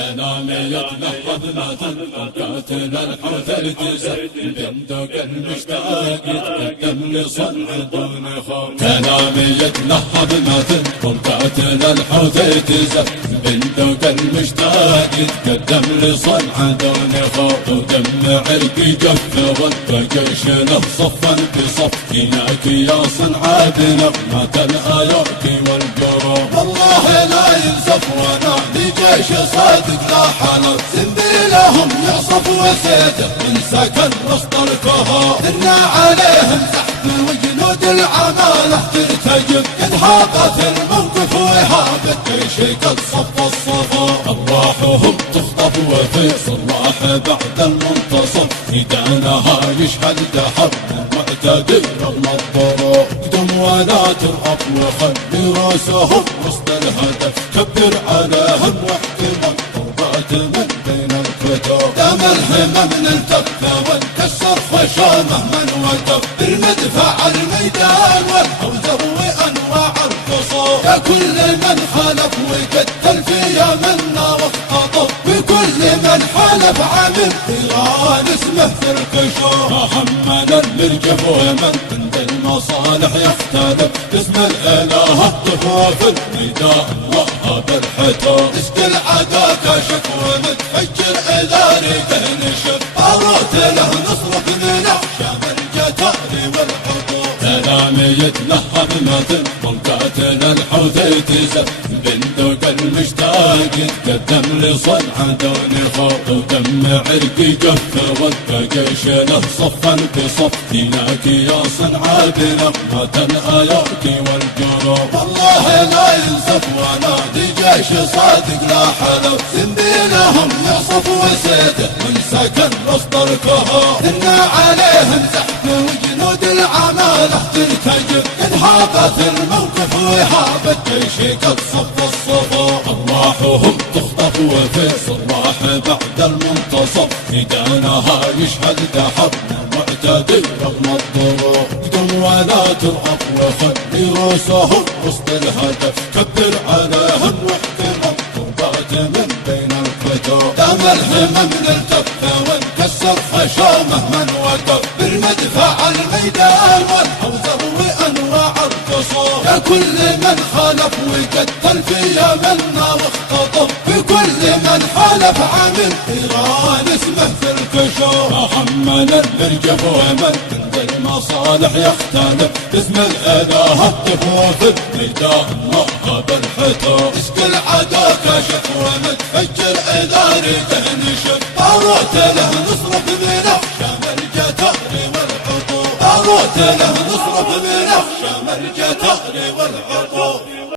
تنامية لحظ ما قاتل الحوت الجزر بندق المشتاق يتقدم لصنع دون خوف تنامية لحظ ما قاتل الحوت الجزر بندق المشتاق يتقدم لصنع دون خوف ودم عرقي جف والجيش له صفا بصف فيناك يا صنع بنغمة الآيات والقروب والله لا ينزف ونادي جيش صادق لا حلف سنبيلهم يعصف وسيده من سكن وسط الكهوف إنا عليهم تحت وجنود العمالة ترتجف إذ هابت الموقف وهاب الجيش قد صف الصفوف أرواحهم تخطف وفي صراح بعد المنتصف إيدانها يشهد دحر المعتدي رغم الضروب قدم ولا ترأب وخلي راسهم وسط الهدف كبر عليهم واحتمل ضربات من بين الكتب دام الهمم نلتف ونكسر خشامه من وقف بالمدفع الميدان والحوزه وانواع الخصوم يا كل من حلف وقتل في يمنا واختطف بكل من حلف عامل إيران اسمه في الكشوف محمد المرجف ومن عند المصالح يختلف اسم الإله الطفوف الميدان وهب الحتوف اسك العدا كشف ومتفجر إذا ريده نشف أروت له نصرف من أحشام الجتار والحقوق تنامية لحظ متن وقاتل الحوت يتزف بندق المشتاق يتقدم لصنع دون خوف ودم عرقي جف والجيش له صفا بصف فيناك يا صنع بنغمة الآيات والقروب والله لا ينزف ونادي جيش صادق لا حلف سنبيلهم يعصف وسيده من سكن وسط الكهوف إنا عليهم زحف وجنود العمالة ترتجف إذ هابت الموقف وهاب الجيش قد صف الصفوف أرواحهم تخطف وفي صراح بعد المنتصف إيدانها يشهد دحر المعتدي رغم الضروب قدم ولا ترأب وخلي راسهم وسط الهدف كبر عليهم واحتمل ضربات من بين الكتب دام الهمم نلتف ونكسر خشامه من وقف بالمدفع الميدان والحوزه وانواع الخصوم يا كل من خالف وقتل في يمنا واختطف بكل من حلف عامل إيران اسمه في الكشوف محمد المرجف ومن عند المصالح يختلف اسم الإله الطفوف الميدان وهب الحتوف اسك العدا كشف ومتفجر إذا ريده نشف أروت له نصرف من أحشام الجتار والحقوق أروت له نصرف من أحشام الجتار والحقوق